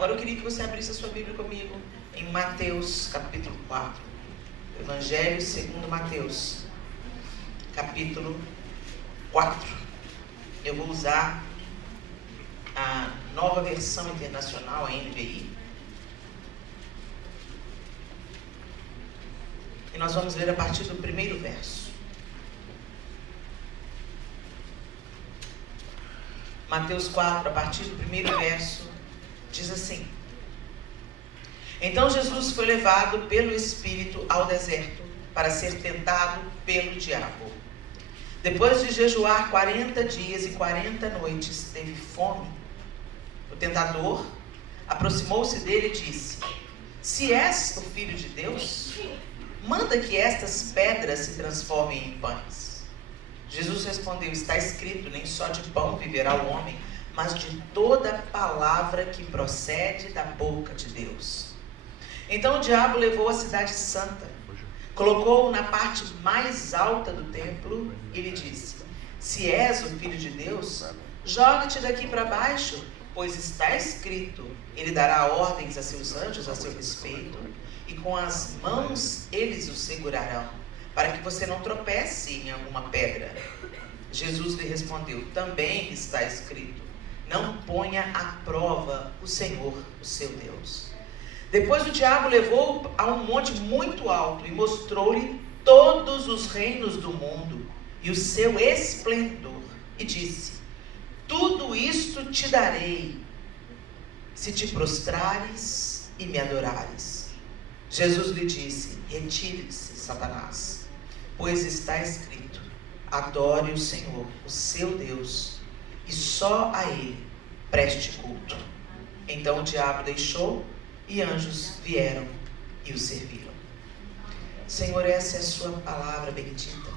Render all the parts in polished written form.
Agora eu queria que você abrisse a sua Bíblia comigo em Mateus capítulo 4. Evangelho segundo Mateus, capítulo 4. Eu vou usar a nova versão internacional, a NVI. E nós vamos ler a partir do primeiro verso. Mateus 4, a partir do primeiro verso, diz assim: Então Jesus foi levado pelo Espírito ao deserto para ser tentado pelo diabo. Depois de jejuar 40 dias e 40 noites, teve fome. O tentador aproximou-se dele e disse: Se és o Filho de Deus, manda que estas pedras se transformem em pães. Jesus respondeu: Está escrito, nem só de pão viverá o homem, mas de toda palavra que procede da boca de Deus. Então o diabo levou a cidade santa, colocou-o na parte mais alta do templo e lhe disse: Se és o Filho de Deus, joga-te daqui para baixo, pois está escrito, ele dará ordens a seus anjos a seu respeito, e com as mãos eles o segurarão, para que você não tropece em alguma pedra. Jesus lhe respondeu: Também está escrito, não ponha à prova o Senhor, o seu Deus. Depois o diabo levou-o a um monte muito alto e mostrou-lhe todos os reinos do mundo e o seu esplendor, e disse: Tudo isto te darei, se te prostrares e me adorares. Jesus lhe disse: Retire-se, Satanás, pois está escrito, adore o Senhor, o seu Deus, e só a Ele preste culto. Então o diabo deixou e anjos vieram e o serviram. Senhor, essa é a sua palavra bendita.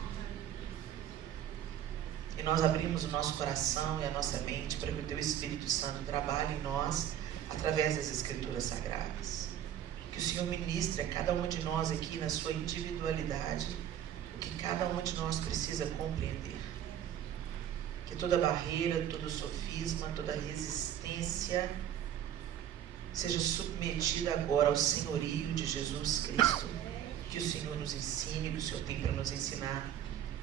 E nós abrimos o nosso coração e a nossa mente para que o teu Espírito Santo trabalhe em nós através das Escrituras Sagradas. Que o Senhor ministre a cada um de nós aqui na sua individualidade o que cada um de nós precisa compreender. Que toda barreira, todo sofisma, toda resistência seja submetida agora ao senhorio de Jesus Cristo. Que o Senhor nos ensine, que o Senhor tem para nos ensinar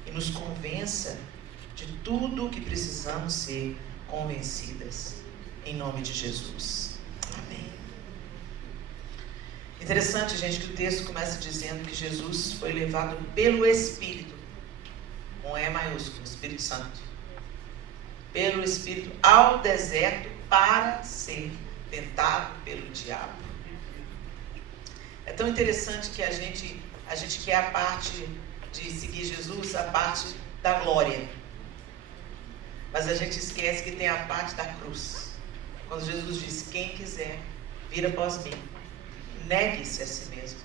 e nos convença de tudo o que precisamos ser convencidas. Em nome de Jesus. Amém. Interessante, gente, que o texto começa dizendo que Jesus foi levado pelo Espírito, com E maiúsculo, Espírito Santo, pelo Espírito ao deserto para ser tentado pelo diabo. É tão interessante que a gente quer a parte de seguir Jesus, a parte da glória, mas a gente esquece que tem a parte da cruz. Quando Jesus disse: Quem quiser vir após mim, negue-se a si mesmo,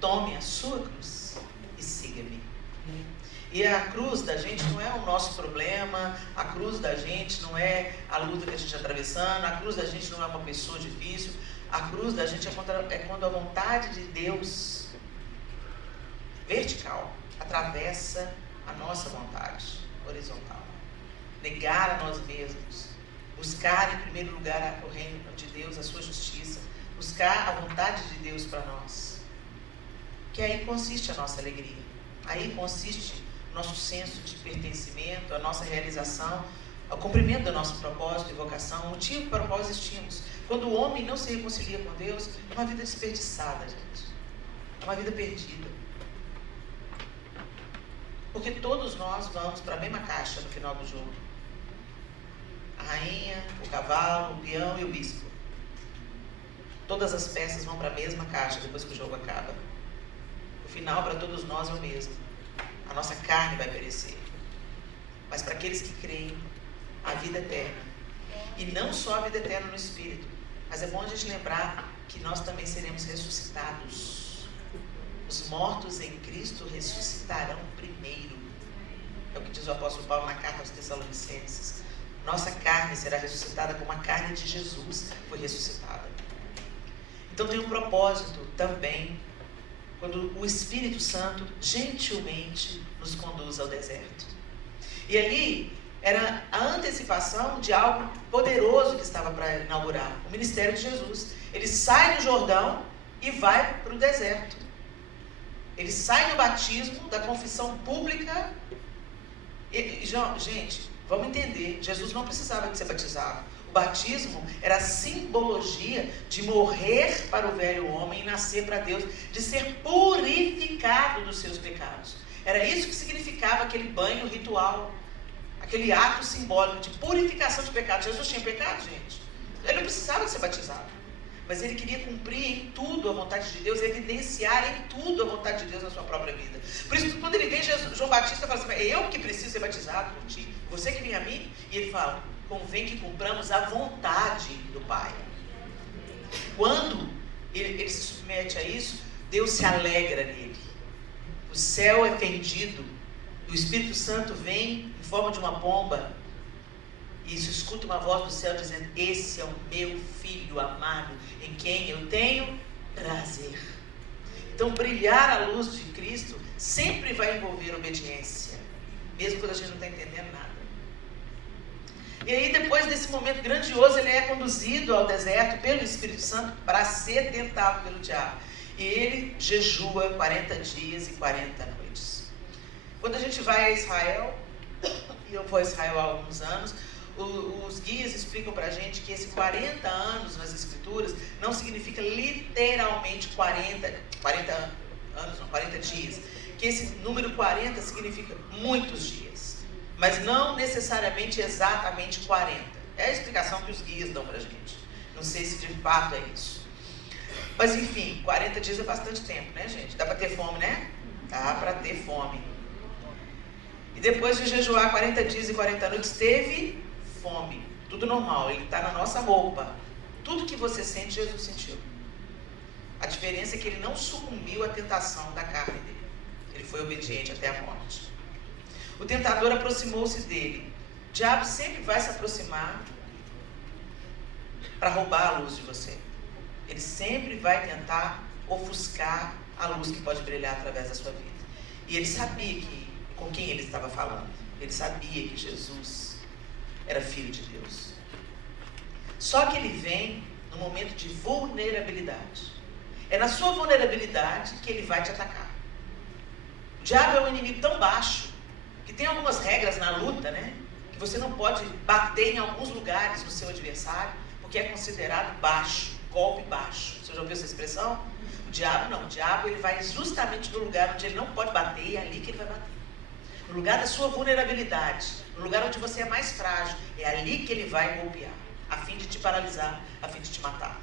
tome a sua cruz e siga-me. E a cruz da gente não é o nosso problema, a cruz da gente não é a luta que a gente está atravessando, a cruz da gente não é uma pessoa difícil, a cruz da gente é quando a vontade de Deus vertical atravessa a nossa vontade horizontal. Negar a nós mesmos, buscar em primeiro lugar o reino de Deus, a sua justiça, buscar a vontade de Deus para nós, que aí consiste a nossa alegria, aí consiste o nosso senso de pertencimento, a nossa realização, o cumprimento do nosso propósito e vocação, o motivo para o qual existimos. Quando o homem não se reconcilia com Deus, é uma vida desperdiçada, gente, é uma vida perdida, porque todos nós vamos para a mesma caixa no final do jogo. A rainha, o cavalo, o peão e o bispo. Todas as peças vão para a mesma caixa depois que o jogo acaba. O final para todos nós é o mesmo. A nossa carne vai perecer. Mas para aqueles que creem, a vida eterna. E não só a vida eterna no Espírito, mas é bom a gente lembrar que nós também seremos ressuscitados. Os mortos em Cristo ressuscitarão primeiro. É o que diz o apóstolo Paulo na carta aos Tessalonicenses. Nossa carne será ressuscitada como a carne de Jesus foi ressuscitada. Então tem um propósito também, quando o Espírito Santo gentilmente nos conduz ao deserto. E ali, era a antecipação de algo poderoso que estava para inaugurar, o ministério de Jesus. Ele sai do Jordão e vai para o deserto. Ele sai do batismo, da confissão pública. Gente, vamos entender, Jesus não precisava de ser batizado. O batismo era a simbologia de morrer para o velho homem e nascer para Deus, de ser purificado dos seus pecados. Era isso que significava aquele banho ritual, aquele ato simbólico de purificação de pecados. Jesus tinha pecado, gente. Ele não precisava de ser batizado. Mas ele queria cumprir em tudo a vontade de Deus, evidenciar em tudo a vontade de Deus na sua própria vida. Por isso, quando ele vem, João Batista fala assim: é eu que preciso ser batizado por ti, você que vem a mim. E ele fala: convém que cumpramos a vontade do Pai. Quando ele se submete a isso, Deus se alegra nele. O céu é fendido, o Espírito Santo vem em forma de uma pomba, e se escuta uma voz do céu dizendo: esse é o meu filho amado, em quem eu tenho prazer. Então, brilhar a luz de Cristo sempre vai envolver obediência, mesmo quando a gente não está entendendo nada. E aí, depois desse momento grandioso, ele é conduzido ao deserto pelo Espírito Santo para ser tentado pelo diabo. E ele jejua 40 dias e 40 noites. Quando a gente vai a Israel, e eu vou a Israel há alguns anos, os guias explicam pra gente que esse 40 anos nas escrituras não significa literalmente 40 anos, não, 40 dias. Que esse número 40 significa muitos dias, mas não necessariamente exatamente 40. É a explicação que os guias dão pra gente. Não sei se de fato é isso. Mas enfim, 40 dias é bastante tempo, né, gente? Dá pra ter fome, né? Dá pra ter fome. E depois de jejuar 40 dias e 40 noites, teve fome. Tudo normal, ele está na nossa roupa. Tudo que você sente, Jesus sentiu. A diferença é que ele não sucumbiu à tentação da carne dele. Ele foi obediente até a morte. O tentador aproximou-se dele. O diabo sempre vai se aproximar para roubar a luz de você. Ele sempre vai tentar ofuscar a luz que pode brilhar através da sua vida. E ele sabia com quem ele estava falando. Ele sabia que Jesus era filho de Deus. Só que ele vem no momento de vulnerabilidade. É na sua vulnerabilidade que ele vai te atacar. O diabo é um inimigo tão baixo que tem algumas regras na luta, né? Que você não pode bater em alguns lugares no seu adversário, porque é considerado baixo, golpe baixo. Você já ouviu essa expressão? O diabo não. O diabo ele vai justamente no lugar onde ele não pode bater, e é ali que ele vai bater. No lugar da sua vulnerabilidade, no lugar onde você é mais frágil, é ali que ele vai golpear, a fim de te paralisar, a fim de te matar.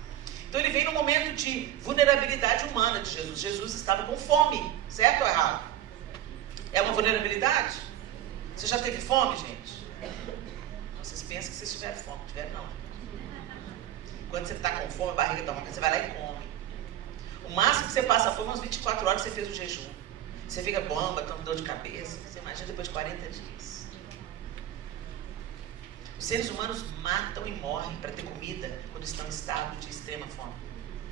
Então ele vem no momento de vulnerabilidade humana de Jesus. Jesus estava com fome, certo ou errado? É uma vulnerabilidade? Você já teve fome, gente? Vocês pensam que vocês tiveram fome, não tiveram não. Quando você está com fome, a barriga está uma coisa, você vai lá e come. O máximo que você passa fome é umas 24 horas que você fez o jejum. Você fica bomba, toma dor de cabeça. Você imagina depois de 40 dias. Os seres humanos matam e morrem para ter comida quando estão em estado de extrema fome.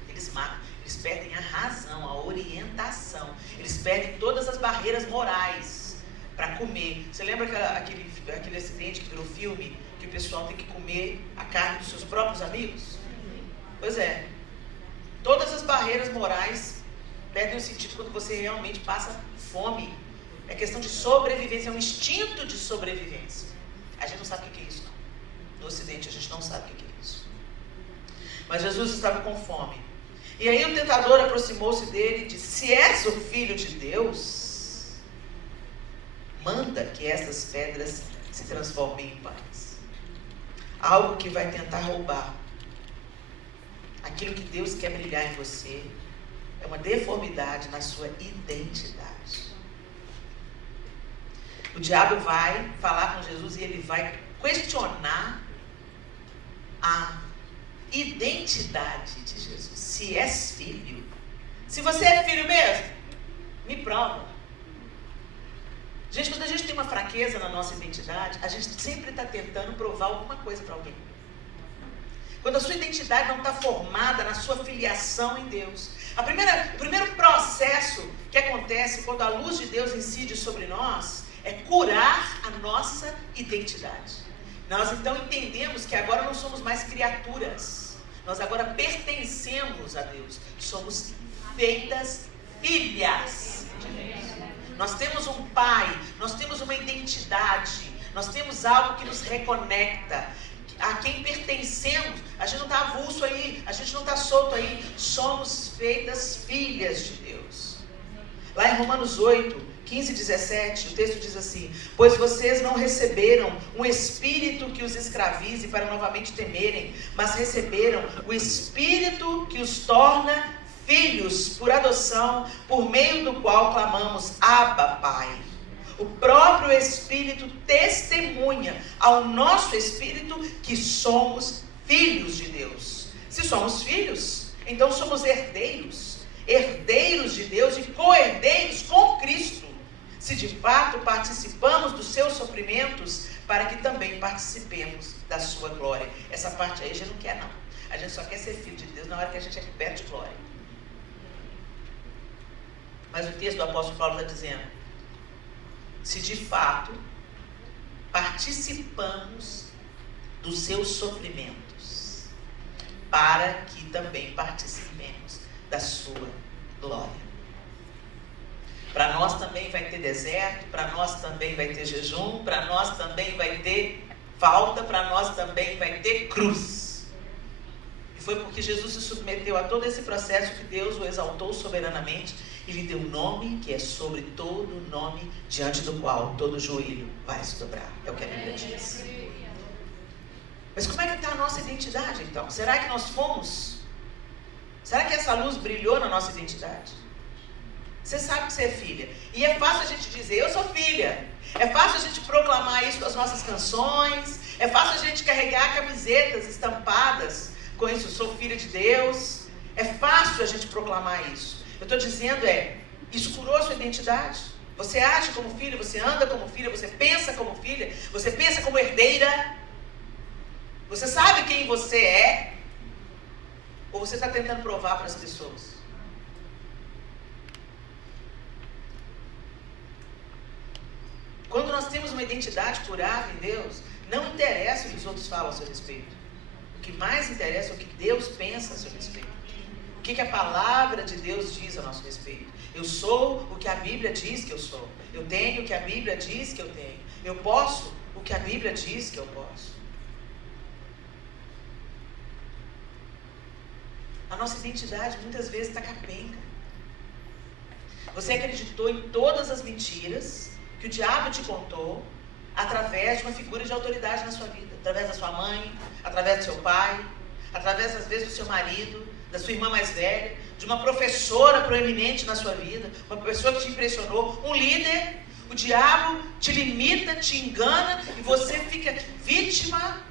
Eles matam, eles perdem a razão, a orientação. Eles perdem todas as barreiras morais para comer. Você lembra aquele acidente que virou filme, que o pessoal tem que comer a carne dos seus próprios amigos? Pois é. Todas as barreiras morais perdem o sentido quando você realmente passa fome. É questão de sobrevivência, é um instinto de sobrevivência. A gente não sabe o que é isso, não. No Ocidente a gente não sabe o que é isso. Mas Jesus estava com fome. E aí o tentador aproximou-se dele e disse: se és o filho de Deus, manda que essas pedras se transformem em pães. Algo que vai tentar roubar aquilo que Deus quer brilhar em você. É uma deformidade na sua identidade. O diabo vai falar com Jesus e ele vai questionar a identidade de Jesus. Se és filho, se você é filho mesmo, me prova. Gente, quando a gente tem uma fraqueza na nossa identidade, a gente sempre está tentando provar alguma coisa para alguém. Quando a sua identidade não está formada na sua filiação em Deus. O primeiro processo que acontece quando a luz de Deus incide sobre nós é curar a nossa identidade. Nós então entendemos que agora não somos mais criaturas. Nós agora pertencemos a Deus. Somos feitas filhas de Deus. Nós temos um pai, nós temos uma identidade, nós temos algo que nos reconecta, a quem pertencemos. A gente não está avulso aí, a gente não está solto aí, somos feitas filhas de Deus. Lá em Romanos 8, 15 e 17, o texto diz assim: pois vocês não receberam um espírito que os escravize para novamente temerem, mas receberam o espírito que os torna filhos por adoção, por meio do qual clamamos, Abba, Pai. O próprio Espírito testemunha ao nosso espírito que somos filhos de Deus. Se somos filhos, então somos herdeiros, herdeiros de Deus e co-herdeiros com Cristo, se de fato participamos dos seus sofrimentos, para que também participemos da sua glória. Essa parte aí a gente não quer, não. A gente só quer ser filho de Deus na hora que a gente é coberto de glória. Mas o texto do apóstolo Paulo está dizendo: se de fato participamos dos seus sofrimentos, para que também participemos da sua glória. Para nós também vai ter deserto, para nós também vai ter jejum, para nós também vai ter falta, para nós também vai ter cruz. E foi porque Jesus se submeteu a todo esse processo que Deus o exaltou soberanamente e lhe deu um nome que é sobre todo nome, diante do qual todo joelho vai se dobrar. É o que a Bíblia diz. Mas como é que está a nossa identidade então? Será que nós fomos? Será que essa luz brilhou na nossa identidade? Você sabe que você é filha. E é fácil a gente dizer, eu sou filha. É fácil a gente proclamar isso com as nossas canções. É fácil a gente carregar camisetas estampadas com isso, sou filha de Deus. É fácil a gente proclamar isso. Eu estou dizendo isso curou a sua identidade? Você age como filha, você anda como filha, você pensa como filha, você pensa como herdeira? Você sabe quem você é? Ou você está tentando provar para as pessoas? Quando nós temos uma identidade curada em Deus, não interessa o que os outros falam a seu respeito. O que mais interessa é o que Deus pensa a seu respeito. O que a palavra de Deus diz a nosso respeito. Eu sou o que a Bíblia diz que eu sou. Eu tenho o que a Bíblia diz que eu tenho. Eu posso o que a Bíblia diz que eu posso. A nossa identidade muitas vezes está capenga. Você acreditou em todas as mentiras que o diabo te contou através de uma figura de autoridade na sua vida. Através da sua mãe, através do seu pai, através às vezes do seu marido, da sua irmã mais velha, de uma professora proeminente na sua vida, uma pessoa que te impressionou, um líder. O diabo te limita, te engana e você fica vítima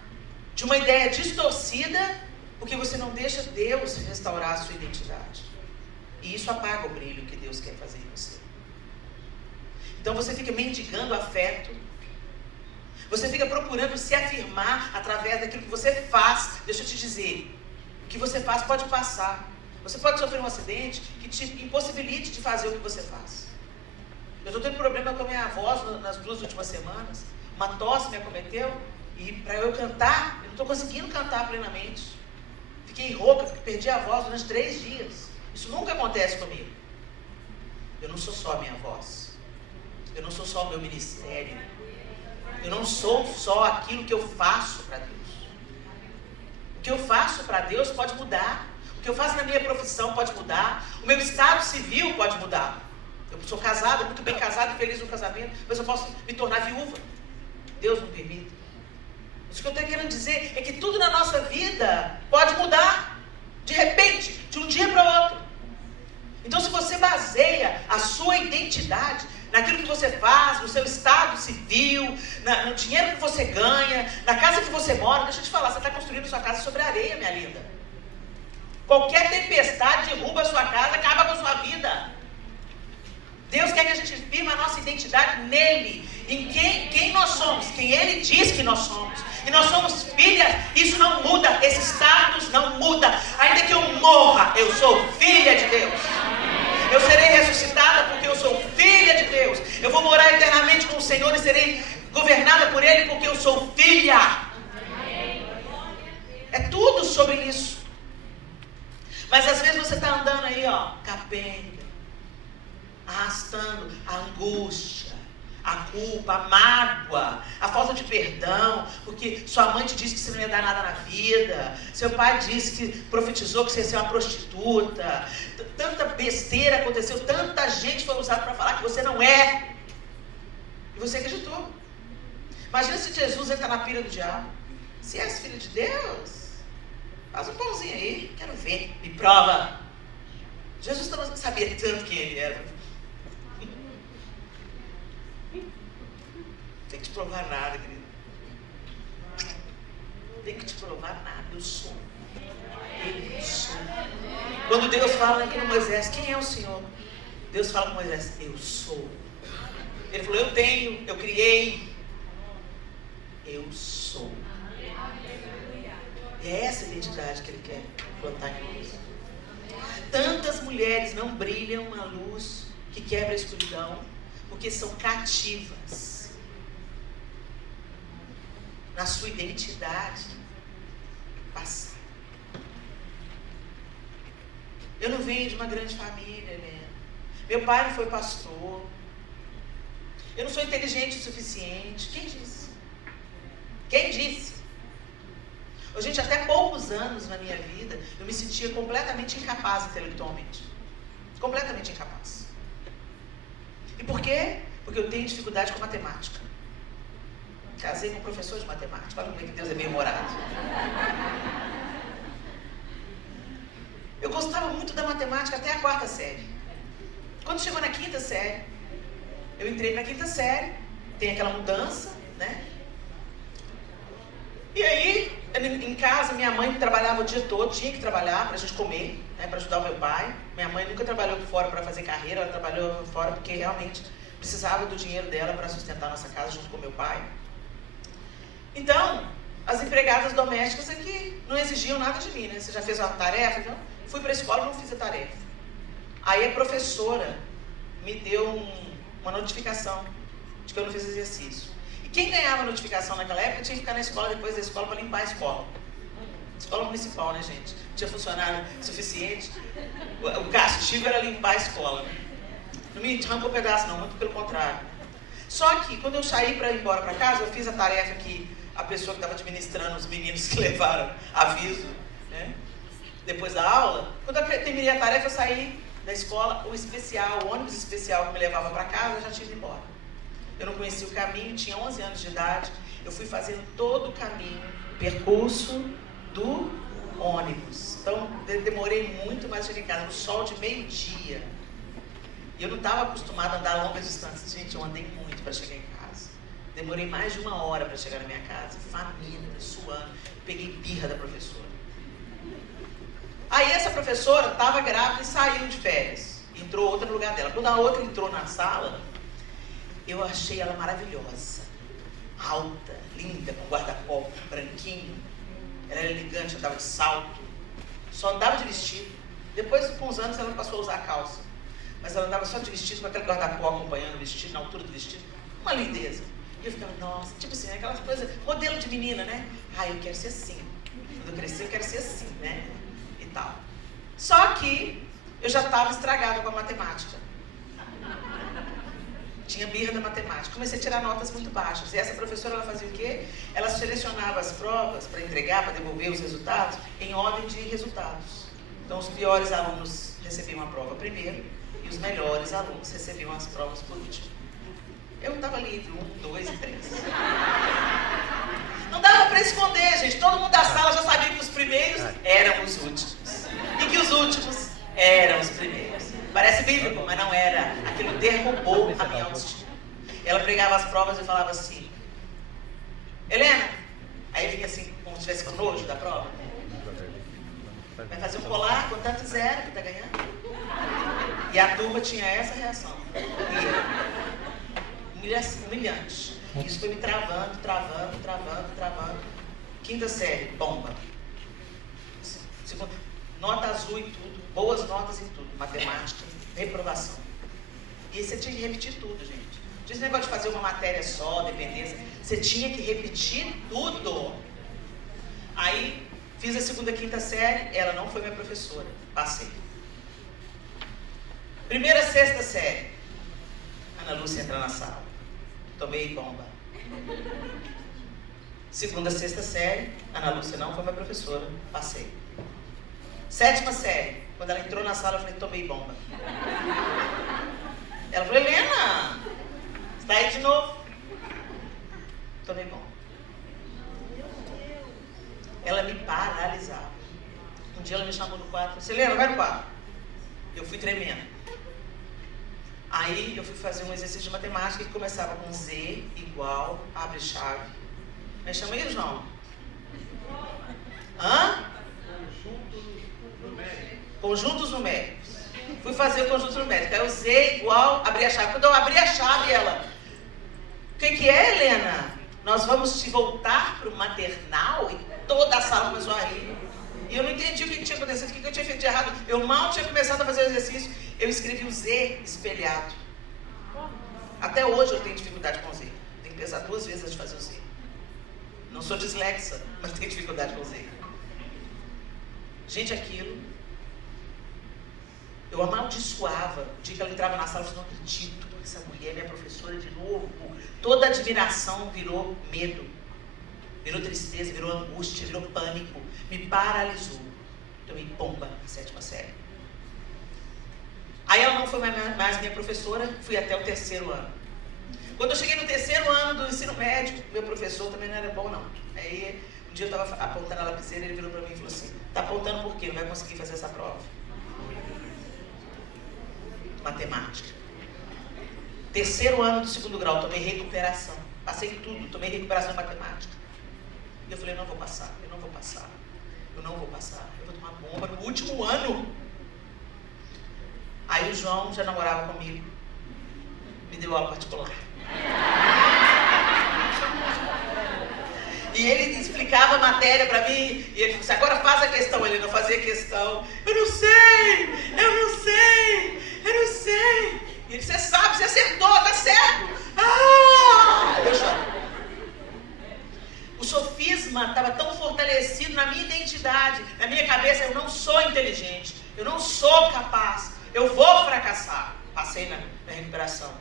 de uma ideia distorcida porque você não deixa Deus restaurar a sua identidade. E isso apaga o brilho que Deus quer fazer em você. Então você fica mendigando afeto. Você fica procurando se afirmar através daquilo que você faz. Deixa eu te dizer, o que você faz pode passar. Você pode sofrer um acidente que te impossibilite de fazer o que você faz. Eu estou tendo problema com a minha voz nas 2 últimas semanas. Uma tosse me acometeu e para eu cantar, eu não estou conseguindo cantar plenamente. Fiquei rouca, perdi a voz durante 3 dias. Isso nunca acontece comigo. Eu não sou só a minha voz. Eu não sou só o meu ministério. Eu não sou só aquilo que eu faço para Deus. O que eu faço para Deus pode mudar. O que eu faço na minha profissão pode mudar. O meu estado civil pode mudar. Eu sou casada, muito bem casada e feliz no casamento, mas eu posso me tornar viúva. Deus não permite. Isso que eu estou querendo dizer é que tudo na nossa vida pode mudar. De repente, de um dia para o outro. Então se você baseia a sua identidade naquilo que você faz, no seu estado civil, no dinheiro que você ganha, na casa que você mora, deixa eu te falar, você está construindo sua casa sobre areia, minha linda. Qualquer tempestade derruba a sua casa, acaba com a sua vida. Deus quer que a gente firme a nossa identidade nele, em quem nós somos, quem ele diz que nós somos. E nós somos filhas, isso não muda, esse status não muda. Ainda que eu morra, eu sou filha de Deus. Eu serei ressuscitada porque eu sou filha de Deus. Eu vou morar eternamente com o Senhor e serei governada por Ele porque eu sou filha. É tudo sobre isso. Mas às vezes você está andando aí, ó, capenga, arrastando a angústia, a culpa, a mágoa, a falta de perdão, porque sua mãe te disse que você não ia dar nada na vida, seu pai disse que profetizou que você ia ser uma prostituta, tanta besteira aconteceu, tanta gente foi usada para falar que você não é, e você acreditou. Imagina se Jesus entra na pilha do diabo. Se és filho de Deus, faz um pãozinho aí, quero ver, me prova. Jesus não sabia tanto quem ele era. Não tem que te provar nada, querido. Não tem que te provar nada. Eu sou. Eu sou. Quando Deus fala aqui no Moisés, quem é o Senhor? Deus fala com Moisés, eu sou. Ele falou, eu tenho, eu criei. Eu sou. E é essa identidade que Ele quer plantar em nós. Tantas mulheres não brilham a luz que quebra a escuridão, porque são cativas na sua identidade passada. Eu não venho de uma grande família, Helena. Meu pai não foi pastor. Eu não sou inteligente o suficiente. Quem disse? Quem disse? Oh, gente, até poucos anos na minha vida, eu me sentia completamente incapaz intelectualmente. Completamente incapaz. E por quê? Porque eu tenho dificuldade com matemática. Casei com um professor de matemática. Olha como é que Deus é bem-humorado. Eu gostava muito da matemática até a 4ª série. Quando chegou na 5ª série, eu entrei na 5ª série, tem aquela mudança, né? E aí, em casa, minha mãe trabalhava o dia todo, tinha que trabalhar para a gente comer, né, para ajudar o meu pai. Minha mãe nunca trabalhou fora para fazer carreira, ela trabalhou fora porque realmente precisava do dinheiro dela para sustentar a nossa casa junto com o meu pai. Então, as empregadas domésticas aqui não exigiam nada de mim, né? Você já fez uma tarefa? Então, fui para a escola e não fiz a tarefa. Aí a professora me deu uma notificação de que eu não fiz exercício. E quem ganhava notificação naquela época tinha que ficar na escola depois da escola para limpar a escola. Escola municipal, né, gente? Não tinha funcionário suficiente. O castigo era limpar a escola. Não me arrancou pedaço não, muito pelo contrário. Só que quando eu saí para ir embora para casa, eu fiz a tarefa que a pessoa que estava administrando os meninos que levaram aviso, né? Depois da aula, quando eu terminei a tarefa, eu saí da escola, o ônibus especial que me levava para casa, eu já tinha ido embora. Eu não conhecia o caminho, tinha 11 anos de idade, eu fui fazendo todo o caminho, percurso do ônibus. Então, demorei muito mais para chegar em casa, no sol de meio-dia. E eu não estava acostumada a andar longas distâncias. Gente, eu andei muito para chegar em casa. Demorei mais de 1 hora para chegar na minha casa, faminta, suando. Peguei birra da professora. Aí essa professora estava grávida e saiu de férias. Entrou outra no lugar dela. Quando a outra entrou na sala, eu achei ela maravilhosa. Alta, linda, com guarda-copo branquinho. Ela era elegante, andava de salto. Só andava de vestido. Depois, com uns anos, ela passou a usar calça. Mas ela andava só de vestido, com aquele guarda-copo acompanhando o vestido, na altura do vestido. Uma lindeza. E eu ficava, nossa, tipo assim, aquelas coisas, modelo de menina, né? Ah, eu quero ser assim. Quando eu crescer, eu quero ser assim, né? E tal. Só que eu já estava estragada com a matemática. Tinha birra da matemática. Comecei a tirar notas muito baixas. E essa professora, ela fazia o quê? Ela selecionava as provas para entregar, para devolver os resultados, em ordem de resultados. Então, os piores alunos recebiam a prova primeiro e os melhores alunos recebiam as provas por último. Eu estava ali entre 1, 2 e 3. Não dava para esconder, gente. Todo mundo da sala já sabia que os primeiros eram os últimos. E que os últimos eram os primeiros. Parece bíblico, mas não era. Aquilo derrubou a minha autoestima. Ela pregava as provas e falava assim, Helena, aí vinha assim, como se estivesse com nojo da prova. Vai fazer um colar com tanto zero que está ganhando. E a turma tinha essa reação. Humilhante. Isso foi me travando. 5ª série, bomba. Nota azul em tudo, boas notas em tudo. Matemática, reprovação. E você tinha que repetir tudo, gente. Diz esse negócio de fazer uma matéria só, dependência. Você tinha que repetir tudo. Aí, fiz a 2ª, 5ª série, ela não foi minha professora. Passei. 1ª, 6ª série. Ana Lúcia entra na sala. Tomei bomba. 2ª, 6ª série, Ana Lúcia não foi minha professora. Passei. 7ª série. Quando ela entrou na sala, eu falei, tomei bomba. Ela falou, Helena, você tá aí de novo? Tomei bomba. Ela me paralisava. Um dia ela me chamou no quarto e disse, Helena, vai no quarto. Eu fui tremendo. Aí eu fui fazer um exercício de matemática que começava com Z igual, abre chave. Aí chama aí, João. Hã? Conjuntos numéricos. Fui fazer o conjunto numérico. Aí o Z igual, abri a chave. Quando eu abri a chave, ela... O que é, Helena? Nós vamos te voltar para o maternal? E toda a sala começou a rir. E eu não entendi o que tinha acontecido, o que eu tinha feito de errado. Eu mal tinha começado a fazer o exercício. Eu escrevi o Z espelhado. Até hoje eu tenho dificuldade com o Z. Tenho que pensar 2 vezes antes de fazer o Z. Não sou dislexa, mas tenho dificuldade com o Z. Gente, aquilo... Eu amaldiçoava. O dia que ela entrava na sala, eu falei, não acredito, essa mulher é minha professora de novo. Toda admiração virou medo. Virou tristeza, virou angústia, virou pânico. Me paralisou. Tomei bomba na 7ª série. Aí ela não foi mais minha professora, fui até o 3º ano. Quando eu cheguei no 3º ano do ensino médio, meu professor também não era bom, não. Aí, um dia eu estava apontando a lapiseira, ele virou para mim e falou assim, tá apontando por quê? Não vai conseguir fazer essa prova. Matemática. 3º ano do 2º grau, tomei recuperação. Passei tudo, tomei recuperação em matemática. E eu falei, eu não vou passar, eu não vou passar, eu não vou passar, eu vou tomar bomba no último ano. Aí o João já namorava comigo, me deu aula particular. E ele explicava a matéria para mim, e ele falou assim, agora faz a questão. Ele não fazia questão. Eu não sei, eu não sei, eu não sei. E ele, você sabe, você acertou, tá certo. Eu choro. O sofisma estava tão fortalecido na minha identidade, na minha cabeça, eu não sou inteligente, eu não sou capaz, eu vou fracassar. Passei na recuperação.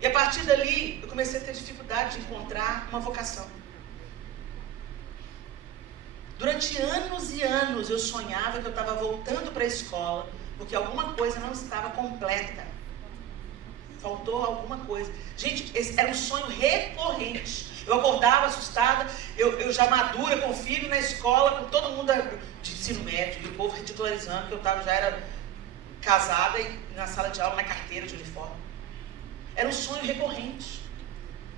E a partir dali, eu comecei a ter dificuldade de encontrar uma vocação. Durante anos e anos, eu sonhava que eu estava voltando para a escola, porque alguma coisa não estava completa. Faltou alguma coisa. Gente, esse era um sonho recorrente. Eu acordava assustada, eu já madura, com filho na escola, com todo mundo de ensino médio, e o povo ridicularizando que eu já era casada e na sala de aula, na carteira de uniforme. Era um sonho recorrente.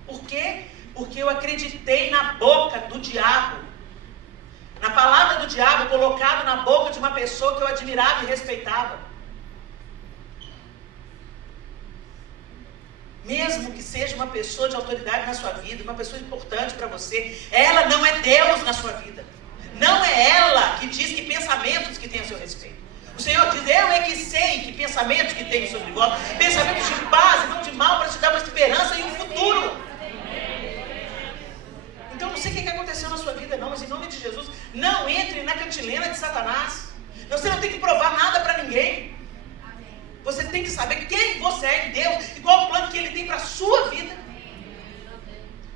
Por quê? Porque eu acreditei na boca do diabo. Na palavra do diabo colocada na boca de uma pessoa que eu admirava e respeitava. Mesmo que seja uma pessoa de autoridade na sua vida, uma pessoa importante para você, ela não é Deus na sua vida. Não é ela que diz que pensamentos que tem a seu respeito. O Senhor diz, eu é que sei que pensamentos que tenho sobre vós, pensamentos de paz e não de mal, para te dar uma esperança e um futuro. Então, não sei o que aconteceu na sua vida não, mas em nome de Jesus, não entre na cantilena de Satanás. Você não tem que provar nada para ninguém. Você tem que saber quem você é em Deus e qual o plano que Ele tem para a sua vida.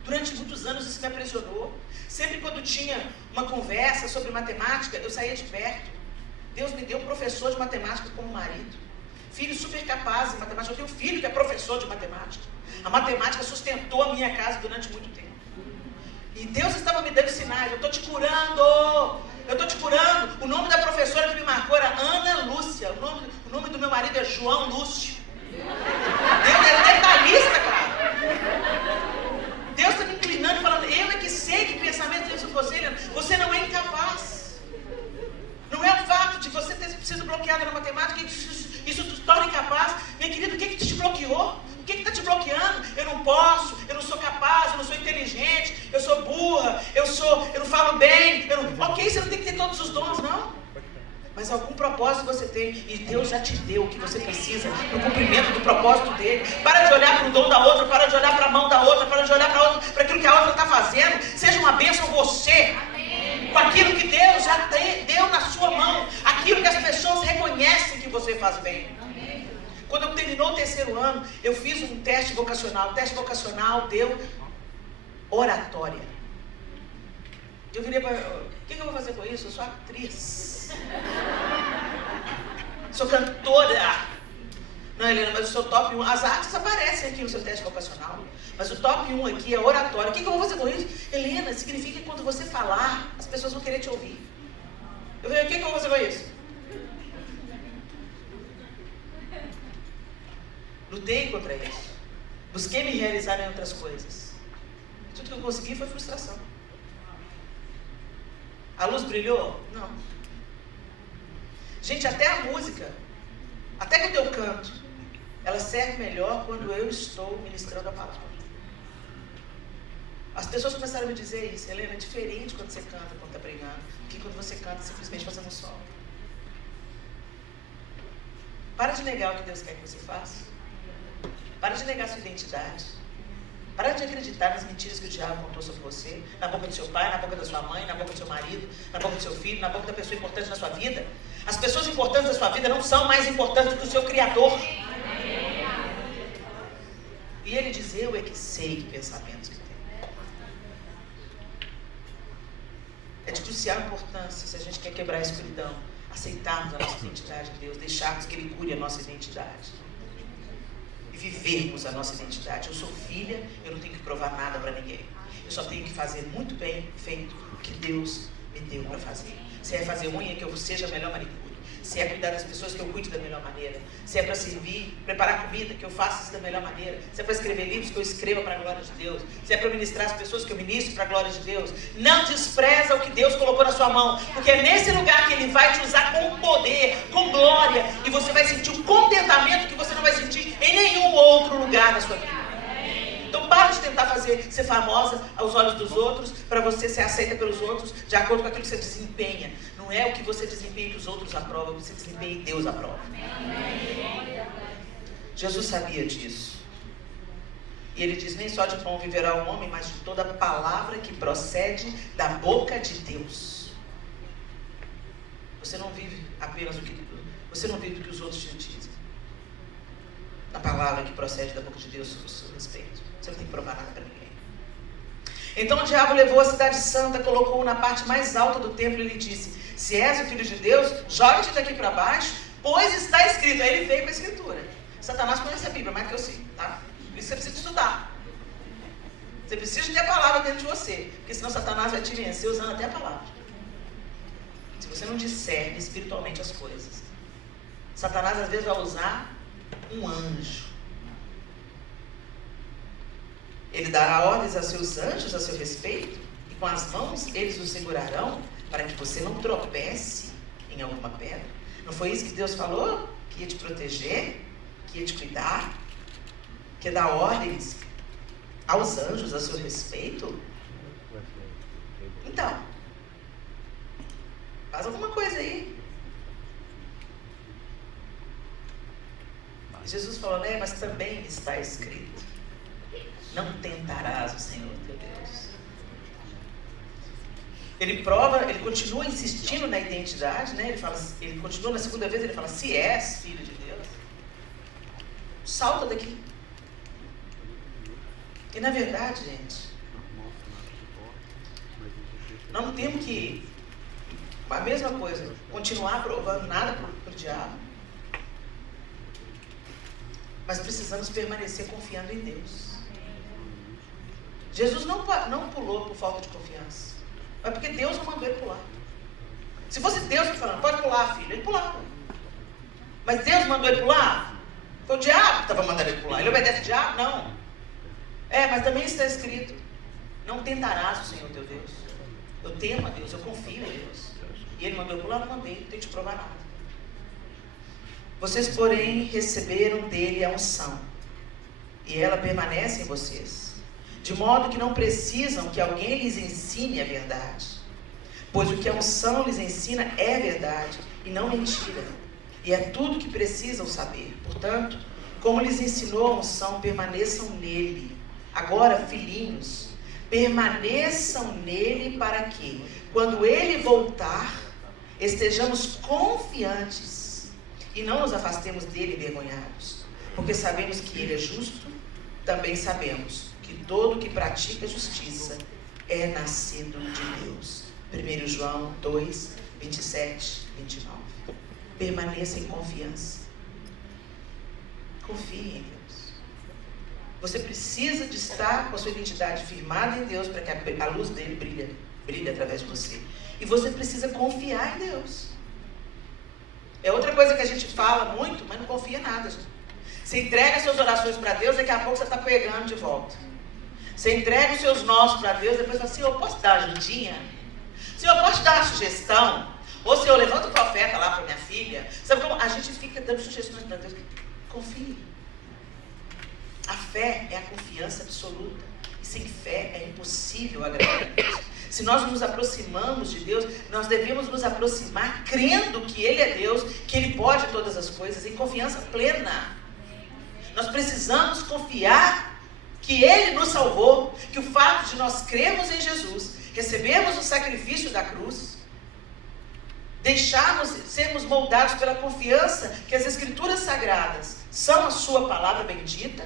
Durante muitos anos isso me aprisionou. Sempre quando tinha uma conversa sobre matemática, eu saía de perto. Deus me deu um professor de matemática como marido. Filho super capaz em matemática. Eu tenho um filho que é professor de matemática. A matemática sustentou a minha casa durante muito tempo. E Deus estava me dando sinais. Eu estou te curando. Eu estou te curando. O nome da professora que me marcou era Ana Lúcia. O nome do meu marido é João Lúcio. Deus é detalhista, cara. Deus está me inclinando e falando, eu é que sei que pensamento tem sobre você, Helena. Você não é incapaz. Não é o fato de você ter sido bloqueada na matemática que isso te torna incapaz. Minha querida, o que te bloqueou? O que está te bloqueando? Eu não posso, eu não sou capaz, eu não sou inteligente, eu sou burra, eu não falo bem. Ok, você não tem que ter todos os dons, não. Mas algum propósito você tem, e Deus já te deu o que você precisa no cumprimento do propósito dele. Para de olhar para o dom da outra, para de olhar para a mão da outra, para de olhar para aquilo que a outra está fazendo. Seja uma bênção você, com aquilo que Deus já deu na sua mão, aquilo que as pessoas reconhecem que você faz bem. Quando eu terminou o terceiro ano, eu fiz um teste vocacional. O teste vocacional deu oratória. Eu virei para... O que eu vou fazer com isso? Eu sou atriz. Sou cantora. Não, Helena, mas o seu top 1... As artes aparecem aqui no seu teste vocacional. Mas o top 1 aqui é oratória. O que eu vou fazer com isso? Helena, significa que quando você falar, as pessoas vão querer te ouvir. Eu falei, o que eu vou fazer com isso? Lutei contra isso. Busquei me realizar em outras coisas. Tudo que eu consegui foi frustração. A luz brilhou? Não. Gente, até a música, até quando eu canto, ela serve melhor quando eu estou ministrando a palavra. As pessoas começaram a me dizer isso. Helena, é diferente quando você canta, quando está pregando, do que quando você canta simplesmente fazendo um solo. Para de negar o que Deus quer que você faça. Para de negar a sua identidade. Para de acreditar nas mentiras que o diabo contou sobre você, na boca do seu pai, na boca da sua mãe, na boca do seu marido, na boca do seu filho, na boca da pessoa importante na sua vida. As pessoas importantes da sua vida não são mais importantes do que o seu Criador. E ele diz, eu é que sei que pensamentos que tem. É de crucial importância, se a gente quer quebrar a escuridão, aceitarmos a nossa identidade em Deus, deixarmos que Ele cure a nossa identidade. E vivermos a nossa identidade. Eu sou filha, eu não tenho que provar nada para ninguém. Eu só tenho que fazer muito bem feito o que Deus me deu para fazer. Se é fazer unha, que eu seja a melhor manicure. Se é cuidar das pessoas, que eu cuide da melhor maneira. Se é para servir, preparar comida, que eu faça isso da melhor maneira. Se é para escrever livros, que eu escreva para a glória de Deus. Se é para ministrar as pessoas, que eu ministre para a glória de Deus. Não despreza o que Deus colocou na sua mão, porque é nesse lugar que Ele vai te usar com poder, com glória, e você vai sentir um contentamento que você não vai sentir em nenhum outro lugar da sua vida. Então para de tentar ser famosa aos olhos dos outros, para você ser aceita pelos outros, de acordo com aquilo que você desempenha. Não é o que você desempenha que os outros aprovam, o que você desempenha e Deus aprova. Jesus sabia disso. E Ele diz, nem só de pão viverá o homem, mas de toda palavra que procede da boca de Deus. Você não vive apenas do que... Você não vive do que os outros te dizem. A palavra que procede da boca de Deus sobre o seu respeito. Você não tem que provar nada para ninguém. Então o diabo levou a cidade santa, colocou-o na parte mais alta do templo e lhe disse, se és o filho de Deus, joga-te daqui para baixo, pois está escrito. Aí ele veio com a escritura. Satanás conhece a Bíblia, mais que eu sei, tá? Por isso você precisa estudar. Você precisa ter a palavra dentro de você, porque senão Satanás vai te vencer usando até a palavra. Se você não discerne espiritualmente as coisas, Satanás às vezes vai usar um anjo. Ele dará ordens a seus anjos a seu respeito, e com as mãos eles o segurarão, para que você não tropece em alguma pedra. Não foi isso que Deus falou? Que ia te proteger, que ia te cuidar, que ia dar ordens aos anjos a seu respeito? Então, faz alguma coisa aí. Jesus falou, né? Mas também está escrito, não tentarás o Senhor teu Deus. Ele prova, ele continua insistindo na identidade, né? Ele continua na segunda vez, ele fala, se és filho de Deus, salta daqui. E na verdade, gente, nós não temos que, a mesma coisa, continuar provando nada para o diabo. Mas precisamos permanecer confiando em Deus. Jesus não pulou por falta de confiança. Mas porque Deus não mandou ele pular. Se fosse Deus que falando, pode pular, filho, ele pulava. Mas Deus mandou ele pular? Foi o diabo que estava mandando ele pular. Ele obedece o diabo? Não. Mas também está escrito, não tentarás o Senhor teu Deus. Eu temo a Deus, eu confio em Deus. E ele mandou eu pular, não mandei, não tem que te provar nada. Vocês, porém, receberam dele a unção, e ela permanece em vocês, de modo que não precisam que alguém lhes ensine a verdade. Pois o que a unção lhes ensina é verdade e não mentira. E é tudo que precisam saber. Portanto, como lhes ensinou a unção, permaneçam nele. Agora, filhinhos, permaneçam nele para que, quando ele voltar, estejamos confiantes e não nos afastemos dele envergonhados. Porque sabemos que ele é justo, também sabemos que todo que pratica justiça é nascido de Deus. 1 João 2, 27, 29. Permaneça em confiança. Confie em Deus. Você precisa de estar com a sua identidade firmada em Deus para que a luz dele brilhe através de você. E você precisa confiar em Deus. É outra coisa que a gente fala muito, mas não confia em nada, gente. Você entrega suas orações para Deus, daqui a pouco você está pegando de volta. Você entrega os seus nós para Deus, depois fala assim, eu posso dar uma ajudinha? Senhor, eu posso dar uma sugestão? Ou se eu levanto o profeta lá para minha filha. Sabe como a gente fica dando sugestões para Deus? Confie. A fé é a confiança absoluta. E sem fé é impossível agradar a Deus. Se nós nos aproximamos de Deus, nós devemos nos aproximar crendo que Ele é Deus, que Ele pode todas as coisas, em confiança plena. Nós precisamos confiar que Ele nos salvou, que o fato de nós crermos em Jesus, recebermos o sacrifício da cruz, deixarmos sermos moldados pela confiança que as Escrituras Sagradas são a sua palavra bendita,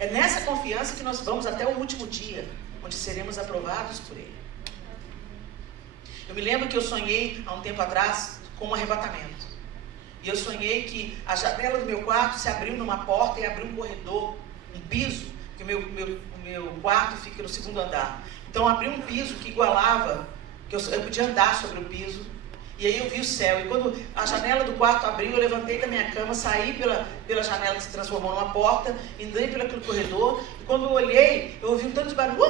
é nessa confiança que nós vamos até o último dia, onde seremos aprovados por Ele. Eu me lembro que eu sonhei há um tempo atrás com um arrebatamento. E eu sonhei que a janela do meu quarto se abriu numa porta e abriu um corredor, um piso, que o meu quarto fica no segundo andar. Então abriu um piso que igualava, que eu podia andar sobre o piso. E aí eu vi o céu. E quando a janela do quarto abriu, eu levantei da minha cama, saí pela janela que se transformou numa porta, entrei pelo aquele corredor. E quando eu olhei, eu ouvi um tanto de barulho,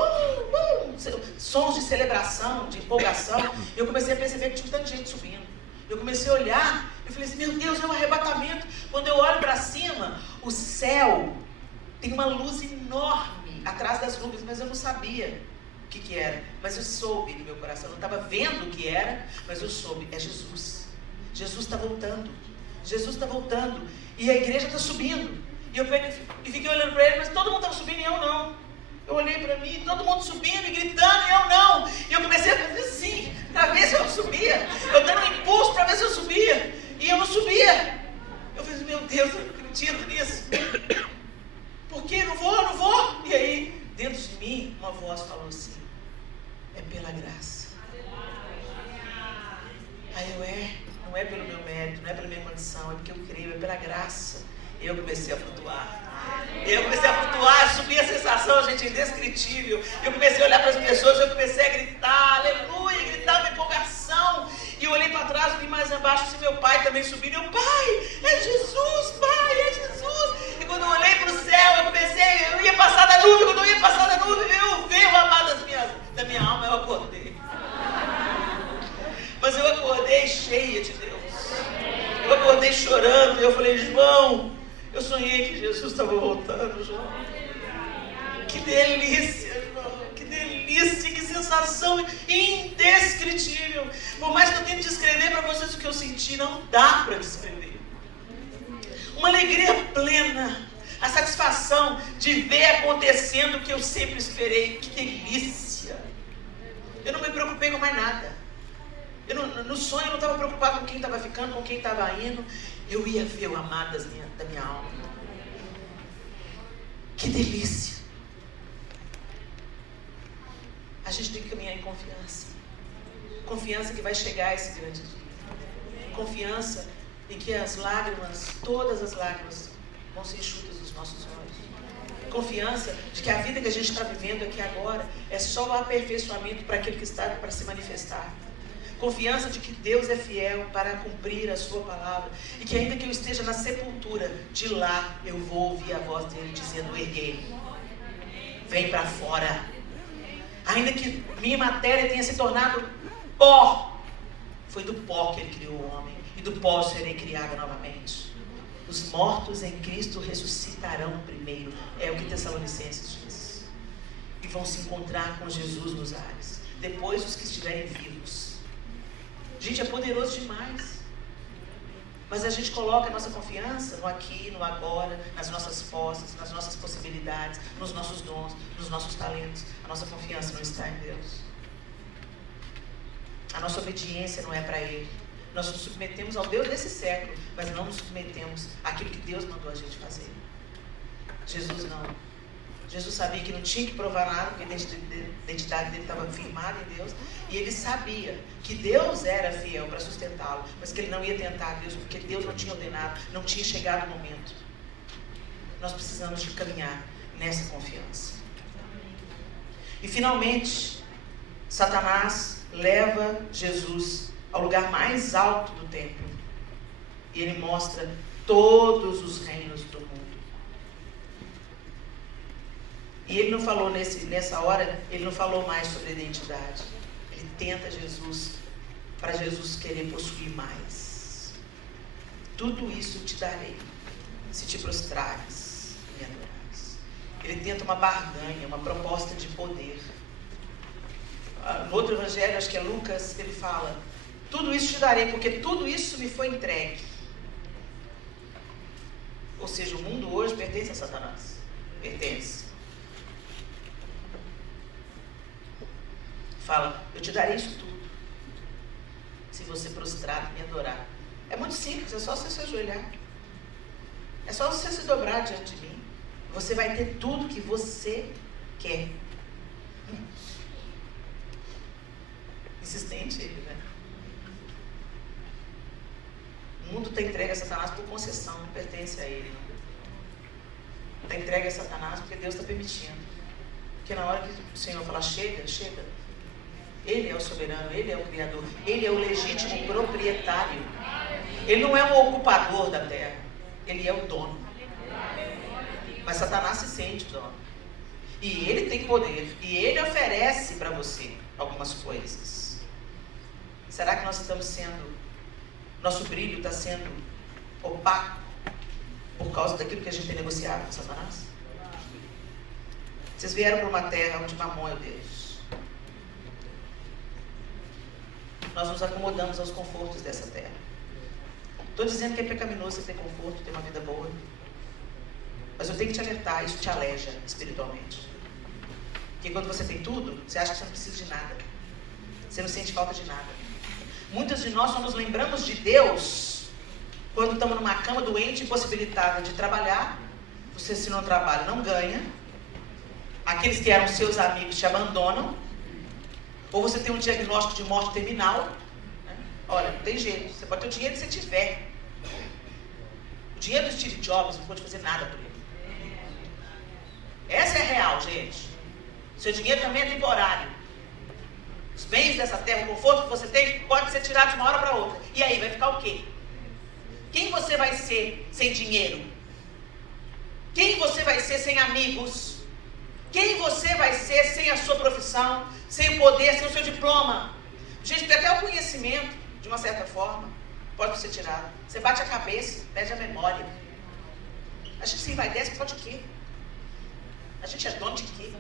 sons de celebração, de empolgação. E eu comecei a perceber que tinha um tanto de gente subindo. Eu comecei a olhar, eu falei assim, meu Deus, é um arrebatamento. Quando eu olho para cima, o céu tem uma luz enorme atrás das nuvens, mas eu não sabia o que era. Mas eu soube no meu coração, eu não estava vendo o que era, mas eu soube, é Jesus. Jesus está voltando. Jesus está voltando. E a igreja está subindo. E eu fiquei olhando para ele, mas todo mundo estava subindo e eu não. Eu olhei para mim, todo mundo subindo e gritando, e eu não. E eu comecei a fazer assim, para ver se eu subia. Eu dando um impulso para ver se eu subia. E eu não subia. Eu falei, meu Deus, eu não acredito nisso. Por quê? Não vou. E aí, dentro de mim, uma voz falou assim, é pela graça. Aí não é pelo meu mérito, não é pela minha condição, é porque eu creio, é pela graça. E eu comecei a flutuar. Eu subi a sensação, gente, indescritível. Eu comecei a olhar para as pessoas, eu comecei a gritar, aleluia, gritar uma empolgação. E eu olhei para trás, vi mais abaixo, se meu pai também subindo. Eu, pai, é Jesus, pai, é Jesus. E quando eu olhei para o céu, eu ia passar da nuvem. Quando eu ia passar da nuvem, eu vi o amado da minha alma, eu acordei. Mas eu acordei cheia de Deus. Eu acordei chorando, e eu falei, João, eu sonhei que Jesus estava voltando, João. Que delícia, João. Que delícia, que sensação indescritível. Por mais que eu tente descrever para vocês o que eu senti, não dá para descrever. Uma alegria plena. A satisfação de ver acontecendo o que eu sempre esperei. Que delícia. Eu não me preocupei com mais nada. No sonho eu não estava preocupado com quem estava ficando, com quem estava indo. Eu ia ver o amado da minha alma. Que delícia. A gente tem que caminhar em confiança. Confiança que vai chegar esse grande dia. Confiança em que as lágrimas, todas as lágrimas, vão ser enxutas dos nossos olhos. Confiança de que a vida que a gente está vivendo aqui agora é só o aperfeiçoamento para aquele que está para se manifestar. Confiança de que Deus é fiel para cumprir a sua palavra. E que ainda que eu esteja na sepultura, de lá eu vou ouvir a voz dele dizendo, erguei, vem para fora. Ainda que minha matéria tenha se tornado pó, foi do pó que ele criou o homem. E do pó serei criada novamente. Os mortos em Cristo ressuscitarão primeiro. É o que Tessalonicenses diz. E vão se encontrar com Jesus nos ares. Depois os que estiverem vivos Gente, é poderoso demais. Mas a gente coloca a nossa confiança no aqui, no agora, nas nossas posses, nas nossas possibilidades, nos nossos dons, nos nossos talentos. A nossa confiança não está em Deus. A nossa obediência não é para Ele. Nós nos submetemos ao Deus desse século, mas não nos submetemos àquilo que Deus mandou a gente fazer. Jesus não. Jesus sabia que não tinha que provar nada, porque a identidade dele estava firmada em Deus. E ele sabia que Deus era fiel para sustentá-lo, mas que ele não ia tentar Deus, porque Deus não tinha ordenado, não tinha chegado o momento. Nós precisamos de caminhar nessa confiança. E finalmente, Satanás leva Jesus ao lugar mais alto do templo. E ele mostra todos os reinos do mundo. E ele não falou nessa hora, ele não falou mais sobre a identidade. Ele tenta Jesus, para Jesus querer possuir mais. Tudo isso te darei, se te prostrares e me adorares. Ele tenta uma barganha, uma proposta de poder. No outro evangelho, acho que é Lucas, ele fala: tudo isso te darei, porque tudo isso me foi entregue. Ou seja, o mundo hoje pertence a Satanás. Pertence. Fala: eu te darei isso tudo, se você prostrar e me adorar. É muito simples, é só você se ajoelhar. É só você se dobrar diante de mim. Você vai ter tudo que você quer. Insistente ele, né? O mundo está entregue a Satanás por concessão, não pertence a ele. Está entregue a Satanás porque Deus está permitindo. Porque na hora que o Senhor falar chega, chega. Ele é o soberano, Ele é o Criador, Ele é o legítimo proprietário. Ele não é o ocupador da terra, Ele é o dono. Mas Satanás se sente dono. E ele tem poder, e ele oferece para você algumas coisas. Será que nós estamos sendo, nosso brilho está sendo opaco por causa daquilo que a gente tem negociado com Satanás? Vocês vieram para uma terra onde Mamon é o Deus. Nós nos acomodamos aos confortos dessa terra. Estou dizendo que é pecaminoso você ter conforto, ter uma vida boa. Mas eu tenho que te alertar, isso te aleja espiritualmente. Porque quando você tem tudo, você acha que você não precisa de nada. Você não sente falta de nada. Muitos de nós só nos lembramos de Deus quando estamos numa cama doente, impossibilitada de trabalhar. Você, se não trabalha, não ganha. Aqueles que eram seus amigos te abandonam. Ou você tem um diagnóstico de morte terminal. Né? Olha, não tem jeito. Você pode ter o dinheiro que você tiver. O dinheiro do Steve Jobs não pode fazer nada por ele. Essa é a real, gente. Seu dinheiro também é temporário. Os bens dessa terra, o conforto que você tem, pode ser tirado de uma hora para outra. E aí, vai ficar o quê? Quem você vai ser sem dinheiro? Quem você vai ser sem amigos? Quem você vai ser sem a sua profissão, sem o poder, sem o seu diploma? Gente, até o conhecimento, de uma certa forma, pode ser tirado. Você bate a cabeça, perde a memória. A gente se envaidece por causa de quê? A gente é dono de quê?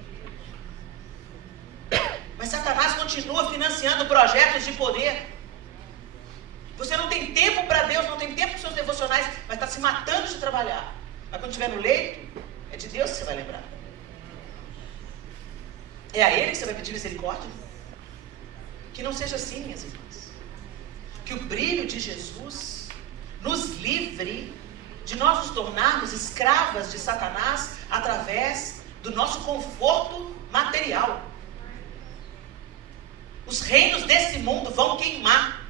Mas Satanás continua financiando projetos de poder. Você não tem tempo para Deus, não tem tempo para os seus devocionais, mas está se matando de trabalhar. Mas quando estiver no leito, é de Deus que você vai lembrar. É a Ele que você vai pedir misericórdia? Que não seja assim, minhas irmãs. Que o brilho de Jesus nos livre de nós nos tornarmos escravas de Satanás através do nosso conforto material. Os reinos desse mundo vão queimar.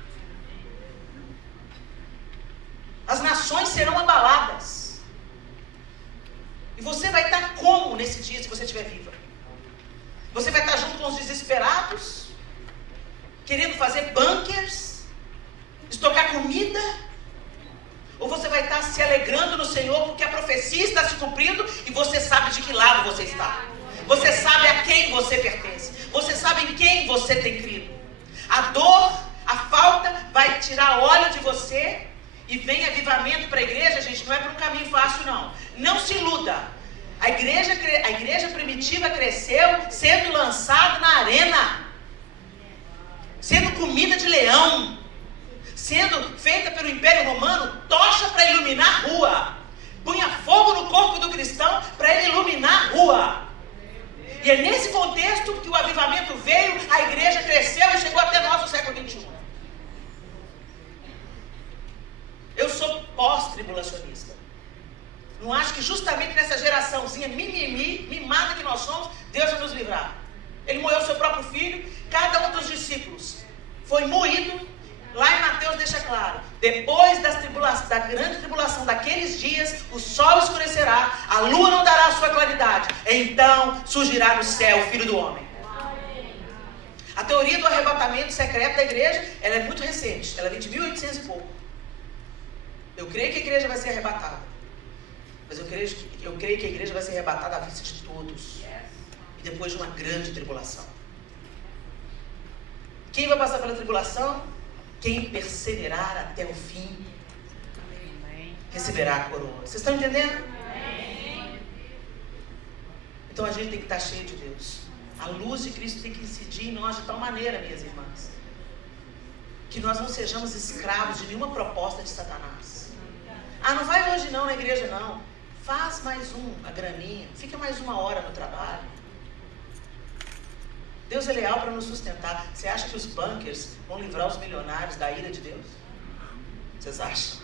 As nações serão abaladas. E você vai estar como nesse dia, se você estiver viva? Você vai estar junto com os desesperados, querendo fazer bunkers, estocar comida? Ou você vai estar se alegrando no Senhor porque a profecia está se cumprindo e você sabe de que lado você está? Você sabe a quem você pertence. Você sabe em quem você tem crido. A dor, a falta vai tirar óleo de você e vem avivamento para a igreja, gente, não é para um caminho fácil, não. Não se iluda. A igreja primitiva cresceu sendo lançada na arena, sendo comida de leão, sendo feita pelo Império Romano, tocha para iluminar a rua. Punha fogo no corpo do cristão para ele iluminar a rua. E é nesse contexto que o avivamento veio, a igreja cresceu e chegou até nós no século XXI. Eu sou pós-tribulacionista. Não acho que justamente nessa geraçãozinha mimimi, mimada que nós somos, Deus vai nos livrar. Ele moeu seu próprio filho, cada um dos discípulos foi moído. Lá em Mateus deixa claro, depois da grande tribulação daqueles dias, o sol escurecerá, a lua não dará a sua claridade, então surgirá no céu o Filho do Homem. A teoria do arrebatamento secreto da igreja, ela é muito recente, ela vem de 1800 e pouco. Eu creio que a igreja vai ser arrebatada, mas eu creio que a igreja vai ser arrebatada à vista de todos, e depois de uma grande tribulação. Quem vai passar pela tribulação? Quem perseverar até o fim receberá a coroa. Vocês estão entendendo? Então a gente tem que estar cheio de Deus. A luz de Cristo tem que incidir em nós de tal maneira, minhas irmãs, que nós não sejamos escravos de nenhuma proposta de Satanás. Ah, não vai hoje não na igreja não. Faz mais a graninha. Fica mais 1 hora no trabalho. Deus é leal para nos sustentar. Você acha que os bunkers vão livrar os milionários da ira de Deus? Vocês acham?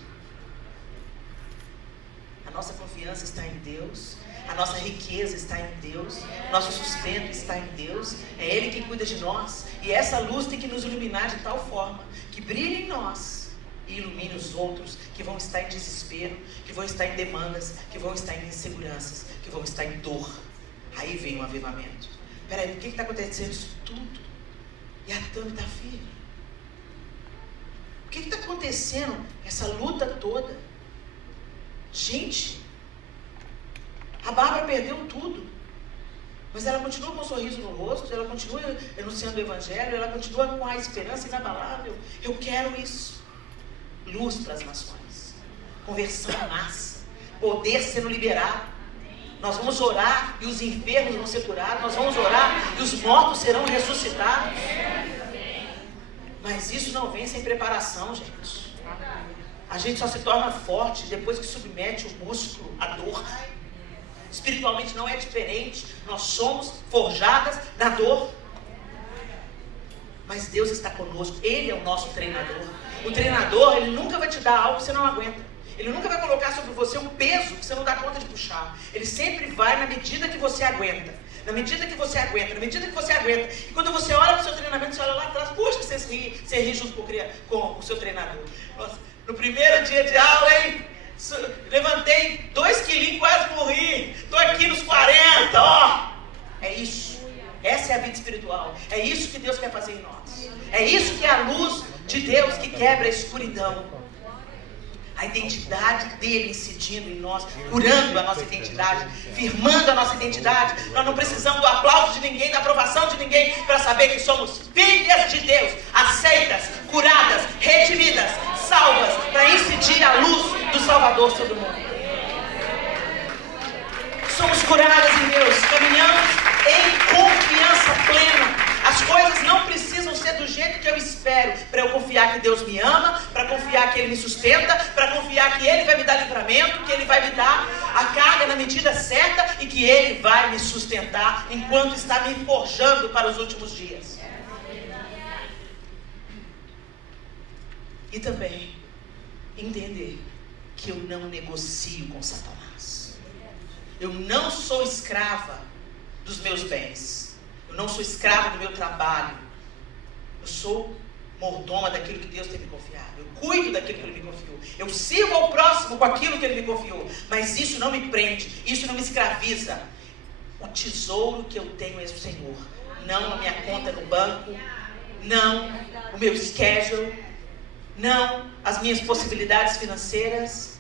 A nossa confiança está em Deus. A nossa riqueza está em Deus. Nosso sustento está em Deus. É Ele que cuida de nós. E essa luz tem que nos iluminar de tal forma que brilhe em nós e ilumine os outros que vão estar em desespero, que vão estar em demandas, que vão estar em inseguranças, que vão estar em dor. Aí vem o avivamento. Peraí, por que está acontecendo isso tudo? E a Tami está firme. O que está acontecendo? Essa luta toda. Gente, a Bárbara perdeu tudo. Mas ela continua com um sorriso no rosto, ela continua anunciando o Evangelho, ela continua com a esperança inabalável. Eu quero isso. Luz para as nações. Conversão em massa. Poder sendo liberado. Nós vamos orar e os enfermos vão ser curados. Nós vamos orar e os mortos serão ressuscitados. Mas isso não vem sem preparação, gente. A gente só se torna forte depois que submete o músculo à dor. Espiritualmente não é diferente. Nós somos forjadas na dor. Mas Deus está conosco. Ele é o nosso treinador. O treinador, ele nunca vai te dar algo que você não aguenta. Ele nunca vai colocar sobre você um peso que você não dá conta de puxar. Ele sempre vai na medida que você aguenta. Na medida que você aguenta, na medida que você aguenta. E quando você olha para o seu treinamento, você olha lá atrás, puxa, você ri junto com o seu treinador. Nossa, no primeiro dia de aula, hein? Levantei 2 quilinhos, quase morri. Estou aqui nos 40, ó. É isso. Essa é a vida espiritual. É isso que Deus quer fazer em nós. É isso que é a luz de Deus que quebra a escuridão. A identidade dele incidindo em nós, curando a nossa identidade, firmando a nossa identidade. Nós não precisamos do aplauso de ninguém, da aprovação de ninguém, para saber que somos filhas de Deus, aceitas, curadas, redimidas, salvas, para incidir a luz do Salvador sobre o mundo. Somos curadas em Deus, caminhamos em confiança plena. As coisas não precisam ser do jeito que eu espero, para eu confiar que Deus me ama, para confiar que Ele me sustenta, para confiar que Ele vai me dar livramento, que Ele vai me dar a carga na medida certa e que Ele vai me sustentar enquanto está me forjando para os últimos dias. E também entender que eu não negocio com Satanás. Eu não sou escrava dos meus bens. Eu não sou escravo do meu trabalho. Eu sou mordoma daquilo que Deus tem me confiado. Eu cuido daquilo que Ele me confiou. Eu sirvo ao próximo com aquilo que Ele me confiou. Mas isso não me prende. Isso não me escraviza. O tesouro que eu tenho é o Senhor. Não a minha conta no banco. Não o meu schedule. Não as minhas possibilidades financeiras.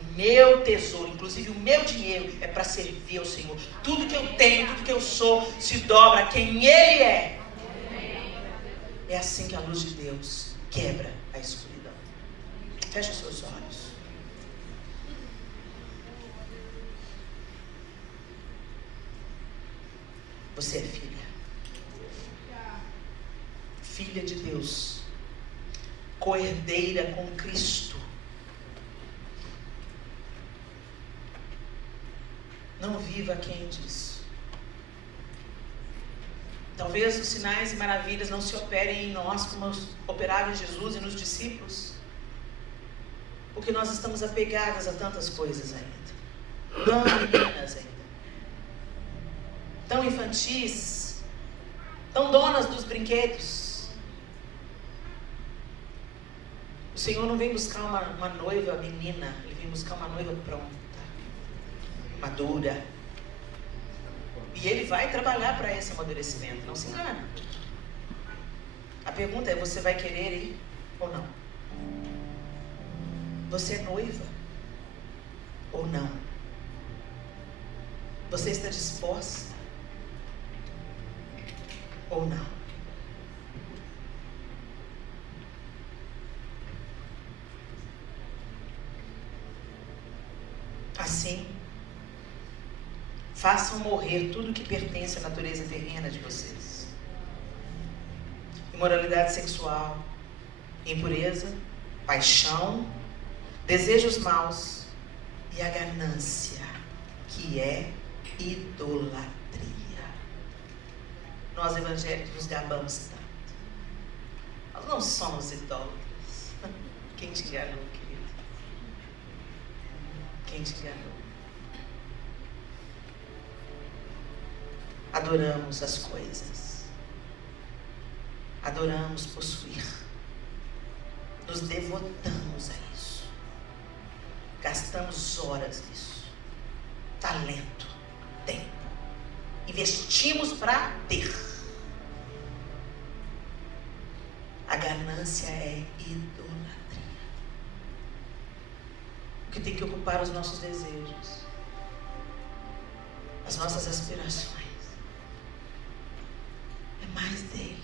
O meu tesouro, inclusive o meu dinheiro, é para servir ao Senhor. Tudo que eu tenho, tudo que eu sou, se dobra a quem Ele é. É assim que a luz de Deus quebra a escuridão. Feche os seus olhos. Você é filha. Filha de Deus. coerdeira com Cristo. Não viva aquém disso. Talvez os sinais e maravilhas não se operem em nós como operaram em Jesus e nos discípulos, porque nós estamos apegadas a tantas coisas ainda, tão meninas ainda, tão infantis, tão donas dos brinquedos. O Senhor não vem buscar uma noiva menina, Ele vem buscar uma noiva pronta, madura. E Ele vai trabalhar para esse amadurecimento, não se engana. A pergunta é, você vai querer ir ou não? Você é noiva ou não? Você está disposta ou não? Assim, façam morrer tudo que pertence à natureza terrena de vocês. Imoralidade sexual, impureza, paixão, desejos maus e a ganância, que é idolatria. Nós evangélicos nos gabamos tanto. Nós não somos idólatras. Quem te enganou, querido? Quem te enganou? Adoramos as coisas. Adoramos possuir. Nos devotamos a isso. Gastamos horas nisso. Talento, tempo. Investimos para ter. A ganância é idolatria. O que tem que ocupar os nossos desejos, as nossas aspirações, é mais dele.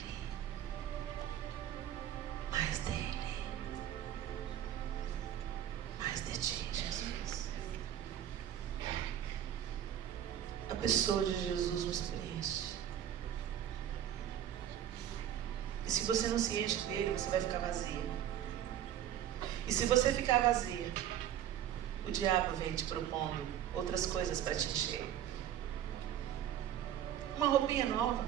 Mais dele. Mais de ti, Jesus. A pessoa de Jesus nos preenche. E se você não se enche dele, você vai ficar vazia. E se você ficar vazia, o diabo vem te propondo outras coisas para te encher. Uma roupinha nova,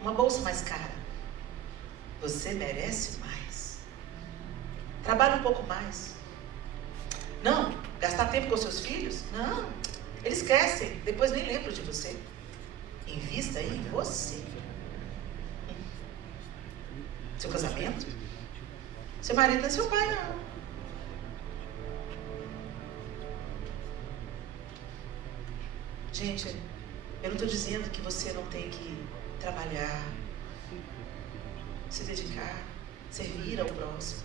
uma bolsa mais cara. Você merece mais. Trabalhe um pouco mais. Não, gastar tempo com seus filhos? Não, eles crescem, depois nem lembram de você. Invista aí em você. Seu casamento? Seu marido não é seu pai, não. Gente, eu não estou dizendo que você não tem que trabalhar, se dedicar, servir ao próximo.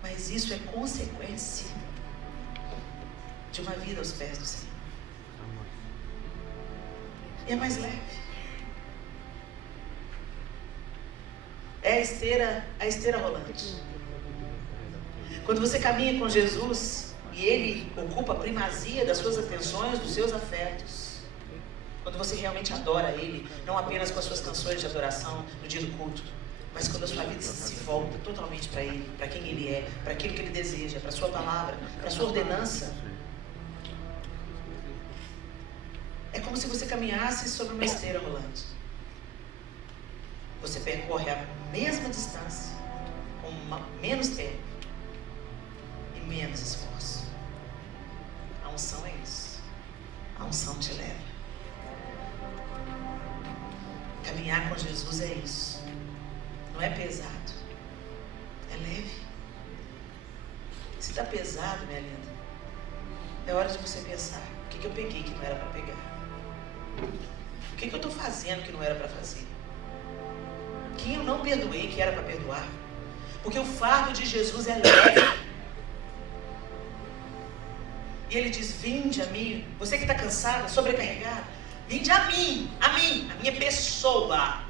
Mas isso é consequência de uma vida aos pés do Senhor. E é mais leve. É a esteira rolante. Quando você caminha com Jesus e Ele ocupa a primazia das suas atenções, dos seus afetos, quando você realmente adora Ele, não apenas com as suas canções de adoração no dia do culto, mas quando a sua vida se volta totalmente para Ele, para quem Ele é, para aquilo que Ele deseja, para a sua palavra, para a sua ordenança, é como se você caminhasse sobre uma esteira rolante. Você percorre a mesma distância, com menos tempo e menos esforço. A unção é isso. A unção te leva. Caminhar com Jesus é isso. Não é pesado, é leve. Se está pesado, minha linda, é hora de você pensar: o que eu peguei que não era para pegar? O que eu estou fazendo que não era para fazer? Quem eu não perdoei que era para perdoar? Porque o fardo de Jesus é leve. E Ele diz: vinde a mim, você que está cansado, sobrecarregado, vinde a mim, a minha pessoa.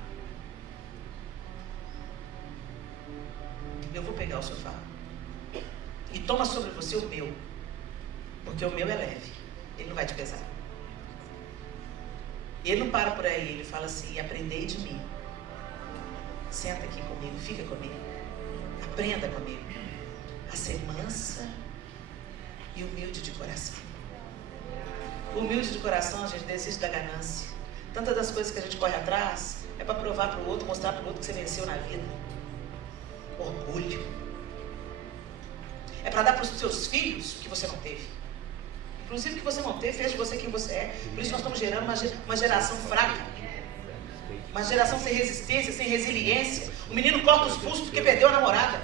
Eu vou pegar o seu fardo e toma sobre você o meu, porque o meu é leve, ele não vai te pesar. E Ele não para por aí, Ele fala assim: aprendei de mim, Senta aqui comigo, fica comigo. Aprenda comigo a ser mansa e humilde de coração. Humilde de coração, a gente desiste da ganância. Tantas das coisas que a gente corre atrás é para provar para o outro, mostrar para o outro que você venceu na vida. Orgulho. É para dar para os seus filhos o que você não teve. Inclusive o que você não teve fez de você quem você é. Por isso nós estamos gerando uma geração fraca. Uma geração sem resistência, sem resiliência. O menino corta os pulsos porque perdeu a namorada.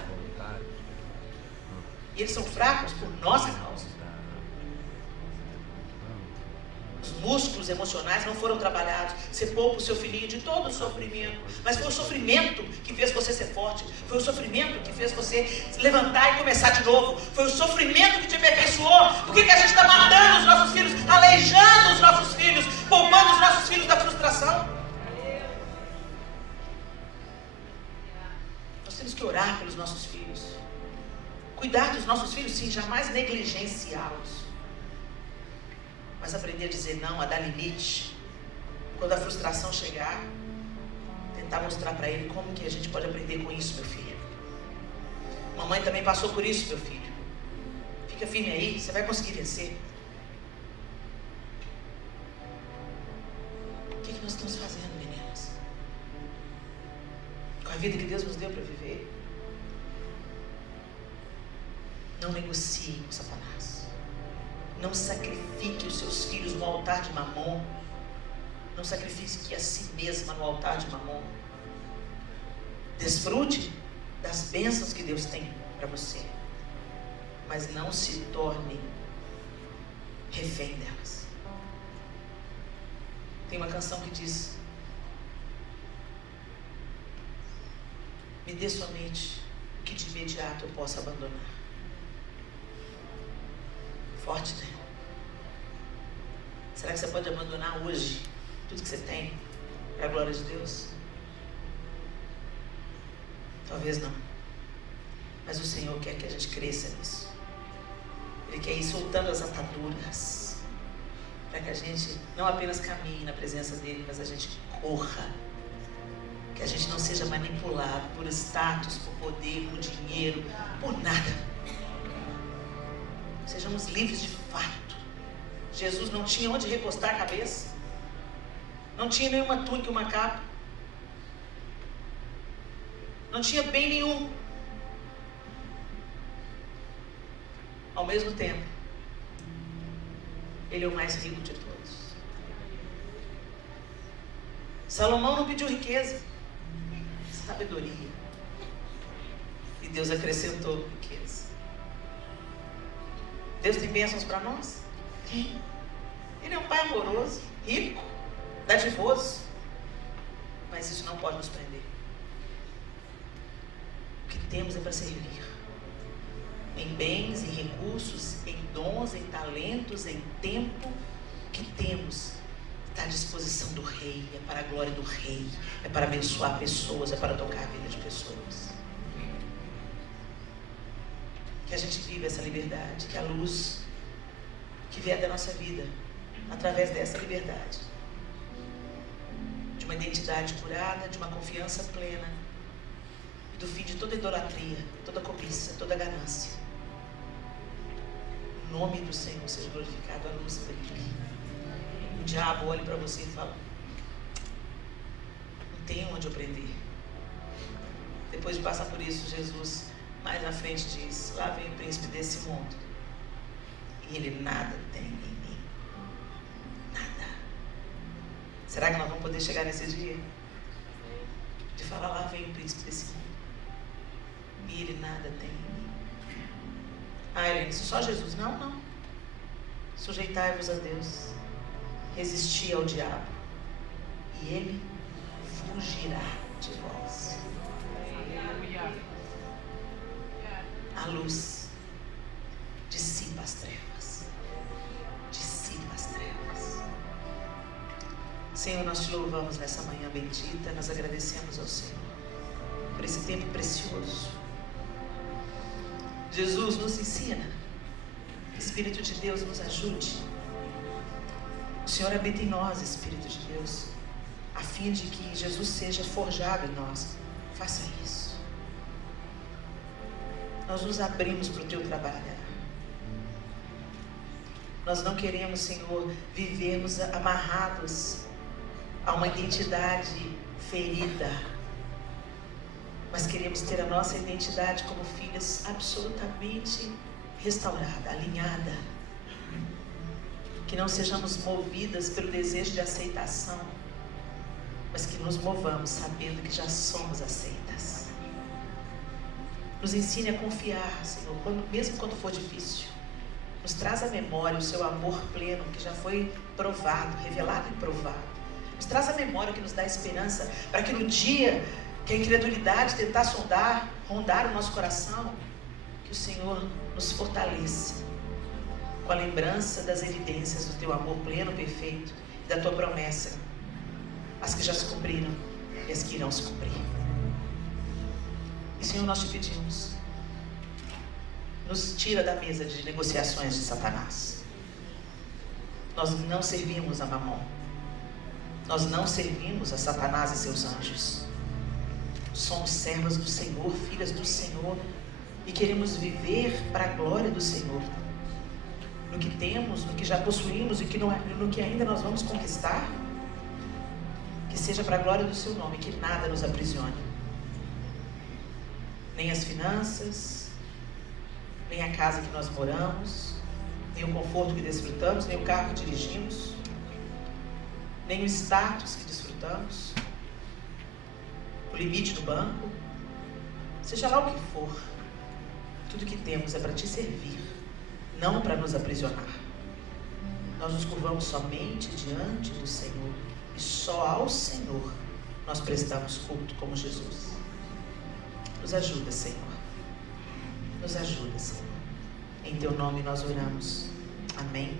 E eles são fracos por nossa causa. Os músculos emocionais não foram trabalhados. Você poupa o seu filhinho de todo o sofrimento. Mas foi o sofrimento que fez você ser forte. Foi o sofrimento que fez você se levantar e começar de novo. Foi o sofrimento que te aperfeiçoou. Por que a gente está matando os nossos filhos, aleijando os nossos filhos, poupando os nossos filhos da frustração? Nós temos que orar pelos nossos filhos. Cuidar dos nossos filhos, sim, jamais negligenciá-los. Mas aprender a dizer não, a dar limite. Quando a frustração chegar, tentar mostrar para ele como que a gente pode aprender com isso, meu filho. Mamãe também passou por isso, meu filho. Fica firme aí, você vai conseguir vencer. O que nós estamos fazendo, meninas? Com a vida que Deus nos deu para viver? Não negocie com Satanás. Não sacrifique os seus filhos no altar de Mamon. Não sacrifique a si mesma no altar de Mamon. Desfrute das bênçãos que Deus tem para você. Mas não se torne refém delas. Tem uma canção que diz: me dê somente o que de imediato eu possa abandonar. Forte, né? Será que você pode abandonar hoje tudo que você tem para a glória de Deus? Talvez não. Mas o Senhor quer que a gente cresça nisso. Ele quer ir soltando as ataduras para que a gente não apenas caminhe na presença dele, mas a gente corra. Que a gente não seja manipulado por status, por poder, por dinheiro, por nada. Sejamos livres de fato. Jesus não tinha onde recostar a cabeça. Não tinha nenhuma túnica e uma capa. Não tinha bem nenhum. Ao mesmo tempo, ele é o mais rico de todos. Salomão não pediu riqueza, sabedoria. E Deus acrescentou riqueza. Deus tem bênçãos para nós? Tem. Ele é um pai amoroso, rico, dadivoso. Mas isso não pode nos prender. O que temos é para servir. Em bens, em recursos, em dons, em talentos, em tempo. O que temos está à disposição do Rei. É para a glória do Rei. É para abençoar pessoas. É para tocar a vida de pessoas. Que a gente viva essa liberdade, que a luz que vier da nossa vida, através dessa liberdade, de uma identidade curada, de uma confiança plena, e do fim de toda idolatria, toda cobiça, toda ganância. O nome do Senhor seja glorificado, a luz brilhe. O diabo olhe para você e fala: não tenho onde eu prender. Depois de passar por isso, Jesus mais na frente diz: lá vem o príncipe desse mundo, e ele nada tem em mim. Nada. Será que nós vamos poder chegar nesse dia? De falar: lá vem o príncipe desse mundo, e ele nada tem em mim. Ah, Helene, isso só Jesus? Não, não. Sujeitai-vos a Deus, resisti ao diabo, e ele fugirá de vós. A luz dissipa as trevas. Dissipa as trevas. Senhor, nós te louvamos nessa manhã bendita. Nós agradecemos ao Senhor por esse tempo precioso. Jesus nos ensina. Espírito de Deus nos ajude. O Senhor habita em nós, Espírito de Deus, a fim de que Jesus seja forjado em nós, faça isso. Nós nos abrimos para o teu trabalho. Nós não queremos, Senhor, vivermos amarrados a uma identidade ferida, mas queremos ter a nossa identidade como filhas absolutamente restaurada, alinhada. Que não sejamos movidas pelo desejo de aceitação, mas que nos movamos sabendo que já somos aceitas. Nos ensine a confiar, Senhor, mesmo quando for difícil. Nos traz à memória o seu amor pleno, que já foi provado, revelado e provado. Nos traz à memória o que nos dá esperança, para que no dia que a incredulidade tentar rondar o nosso coração, que o Senhor nos fortaleça com a lembrança das evidências do teu amor pleno, perfeito, e da tua promessa, as que já se cumpriram e as que irão se cumprir. E Senhor, nós te pedimos, nos tira da mesa de negociações de Satanás. Nós não servimos a Mamon. Nós não servimos a Satanás e seus anjos. Somos servas do Senhor, filhas do Senhor, e queremos viver para a glória do Senhor. No que temos, no que já possuímos e no que ainda nós vamos conquistar, que seja para a glória do seu nome, que nada nos aprisione. Nem as finanças, nem a casa que nós moramos, nem o conforto que desfrutamos, nem o carro que dirigimos, nem o status que desfrutamos, o limite do banco, seja lá o que for, tudo que temos é para te servir, não para nos aprisionar. Nós nos curvamos somente diante do Senhor, e só ao Senhor nós prestamos culto como Jesus. Nos ajuda, Senhor. Nos ajuda, Senhor. Em teu nome nós oramos. Amém.